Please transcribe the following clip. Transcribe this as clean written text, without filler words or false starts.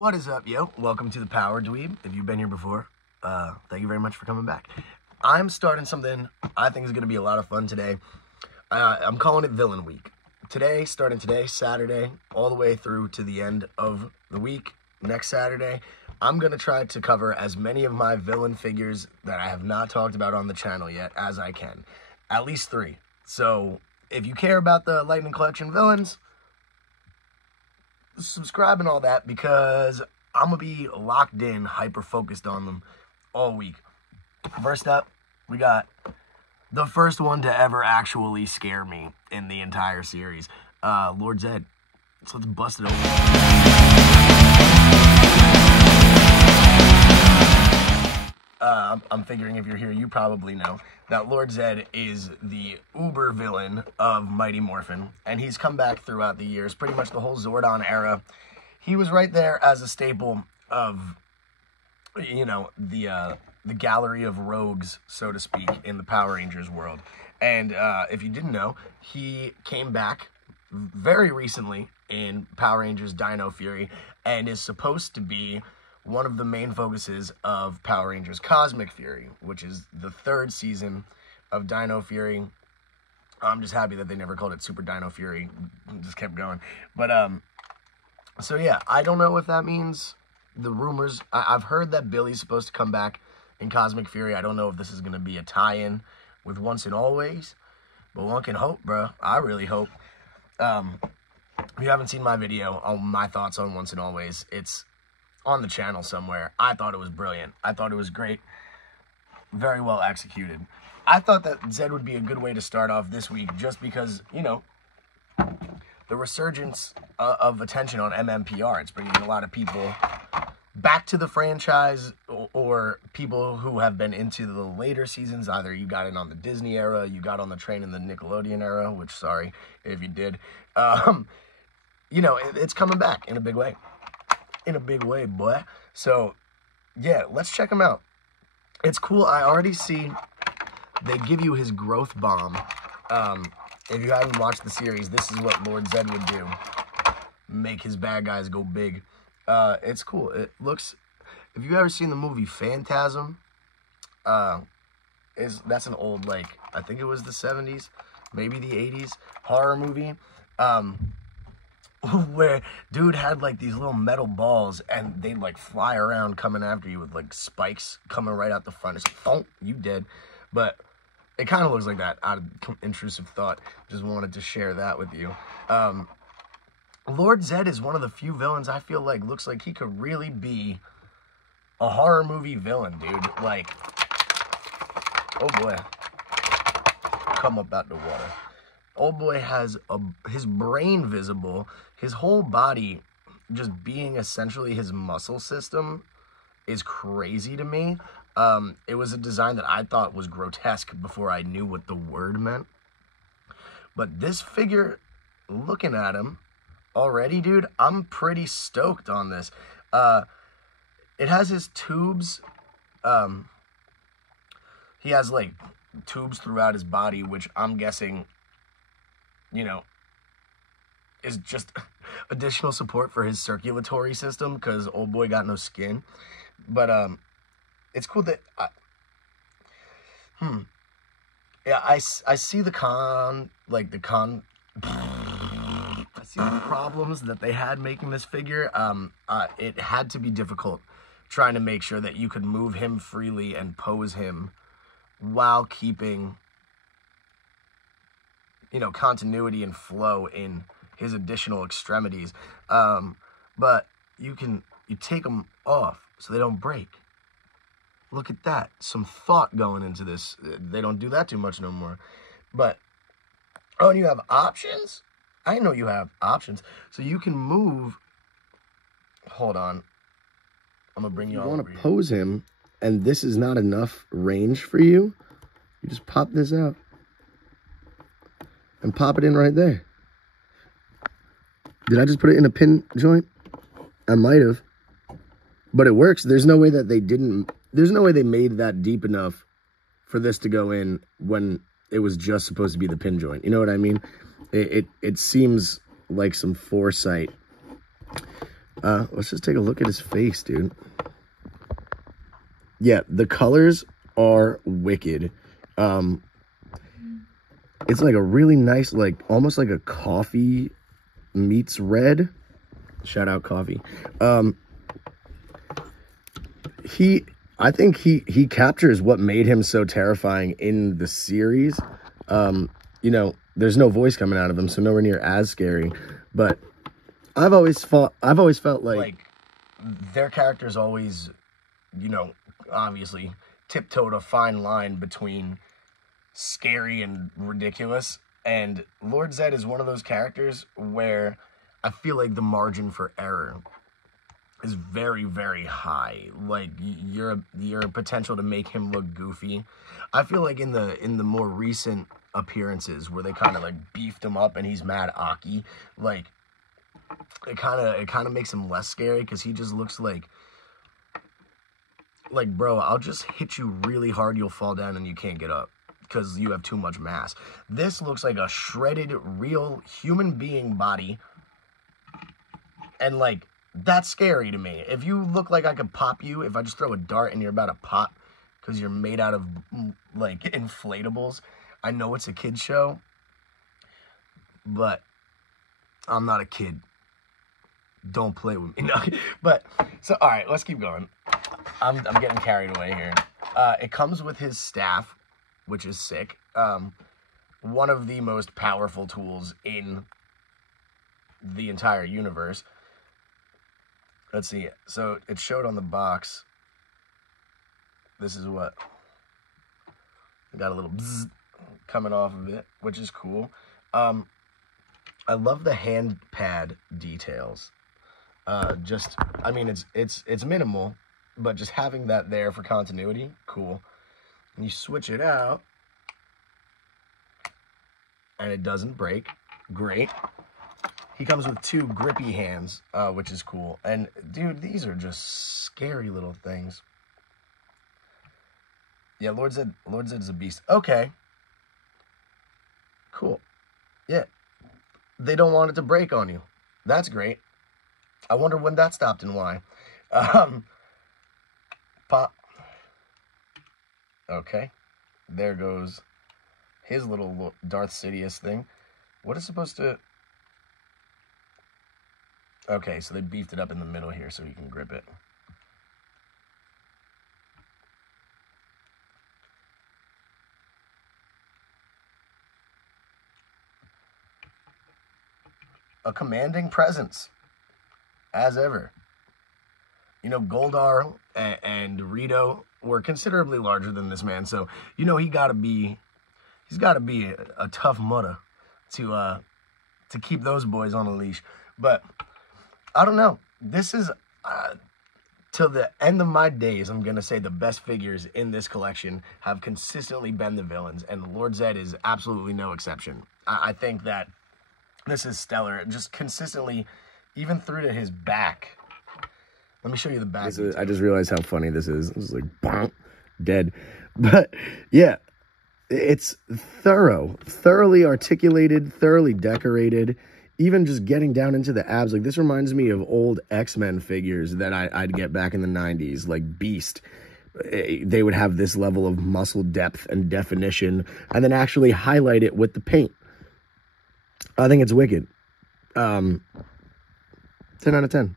What is up, yo? Welcome to the Power Dweeb. If you've been here before, thank you very much for coming back. I'm starting something I think is going to be a lot of fun today. I'm calling it Villain Week. Today, starting today, Saturday, all the way through to the end of the week, next Saturday, I'm going to try to cover as many of my villain figures that I have not talked about on the channel yet as I can. At least 3. So, if you care about the Lightning Collection villains, subscribe and all that, because I'm going to be locked in, hyper-focused on them all week. First up, we got the first one to ever actually scare me in the entire series, Lord Zedd. So let's bust it open. I'm figuring if you're here, you probably know that Lord Zedd is the uber villain of Mighty Morphin, and he's come back throughout the years, pretty much the whole Zordon era. He was right there as a staple of, you know, the gallery of rogues, so to speak, in the Power Rangers world. And if you didn't know, he came back very recently in Power Rangers Dino Fury and is supposed to be one of the main focuses of Power Rangers Cosmic Fury, which is the 3rd season of Dino Fury. I'm just happy that they never called it Super Dino Fury. Just kept going. But, so yeah, I don't know if that means the rumors. I've heard that Billy's supposed to come back in Cosmic Fury. I don't know if this is going to be a tie-in with Once and Always, but one can hope, bro. I really hope. If you haven't seen my video on my thoughts on Once and Always, it's on the channel somewhere. I thought it was brilliant. I thought it was great. Very well executed. I thought that Zedd would be a good way to start off this week, just because, you know, the resurgence of attention on MMPR. It's bringing a lot of people back to the franchise, or people who have been into the later seasons. Either you got in on the Disney era, you got on the train in the Nickelodeon era, which, sorry if you did. You know, it's coming back in a big way. In a big way, boy. So, yeah, let's check him out. It's cool. I already see they give you his growth bomb. If you haven't watched the series, this is what Lord Zedd would do. Make his bad guys go big. It's cool. It looks... If you've ever seen the movie Phantasm, that's an old, like, I think it was the 70s, maybe the 80s horror movie. Where dude had like these little metal balls and they'd like fly around coming after you with like spikes coming right out the front. It's like, oh, you dead. But it kind of looks like that out of intrusive thought. Just wanted to share that with you. Lord Zedd is one of the few villains I feel like looks like he could really be a horror movie villain, dude. Like, oh boy, come up out the water. Old boy has his brain visible. His whole body just being essentially his muscle system is crazy to me. It was a design that I thought was grotesque before I knew what the word meant. But this figure, looking at him already, dude, I'm pretty stoked on this. It has his tubes. He has like tubes throughout his body, which I'm guessing, you know, is just additional support for his circulatory system, because old boy got no skin. But it's cool that yeah, I see the I see the problems that they had making this figure. It had to be difficult trying to make sure that you could move him freely and pose him while keeping, you know, continuity and flow in his additional extremities. But you take them off so they don't break. Look at that. Some thought going into this. They don't do that too much no more. But, oh, and you have options? I didn't know you have options. So you can move. Hold on. I'm going to bring you all over here. You want to pose him, and this is not enough range for you, you just pop this out and pop it in right there. Did I just put it in a pin joint? I might have. But it works. There's no way that they didn't... There's no way they made that deep enough for this to go in when it was just supposed to be the pin joint. You know what I mean? It seems like some foresight Let's just take a look at his face, dude. Yeah, the colors are wicked. It's like a really nice, like almost like a coffee meets red. Shout out coffee. I think he captures what made him so terrifying in the series. You know, there's no voice coming out of him, so nowhere near as scary. But I've always felt like their characters always, you know, obviously tiptoed a fine line between scary and ridiculous. And Lord Zedd is one of those characters where I feel like the margin for error is very, very high. Like your potential to make him look goofy. I feel like in the more recent appearances where they kind of like beefed him up and he's mad Aki, like it kind of makes him less scary because he just looks like, bro, I'll just hit you really hard, you'll fall down and you can't get up because you have too much mass. This looks like a shredded, real human being body. And, like, that's scary to me. If you look like I could pop you, if I just throw a dart and you're about to pop because you're made out of, like, inflatables. I know it's a kid's show, but I'm not a kid. Don't play with me. No. But, so, all right, let's keep going. I'm getting carried away here. It comes with his staff, which is sick. One of the most powerful tools in the entire universe. Let's see. So it showed on the box. This is what got a little bzzz coming off of it, which is cool. I love the hand pad details. I mean, it's minimal, but just having that there for continuity, cool. And you switch it out, and it doesn't break. Great. He comes with 2 grippy hands, which is cool. And, dude, these are just scary little things. Yeah, Lord Zedd is a beast. Okay. Cool. Yeah. They don't want it to break on you. That's great. I wonder when that stopped and why. Pop. Okay. There goes his little Darth Sidious thing. What is supposed to... Okay, so they beefed it up in the middle here so he can grip it. A commanding presence, as ever. You know, Goldar and Rito were considerably larger than this man, so you know he's got to be a tough mudder to keep those boys on a leash. But I don't know. This is till the end of my days, I'm gonna say the best figures in this collection have consistently been the villains, and Lord Zedd is absolutely no exception. I think that this is stellar. Just consistently, even through to his back. Let me show you the back. I just realized how funny this is. This is like, bonk, dead. But, yeah, it's thoroughly articulated, thoroughly decorated. Even just getting down into the abs. Like, this reminds me of old X-Men figures that I'd get back in the 90s, like Beast. They would have this level of muscle depth and definition, and then actually highlight it with the paint. I think it's wicked. 10 out of 10.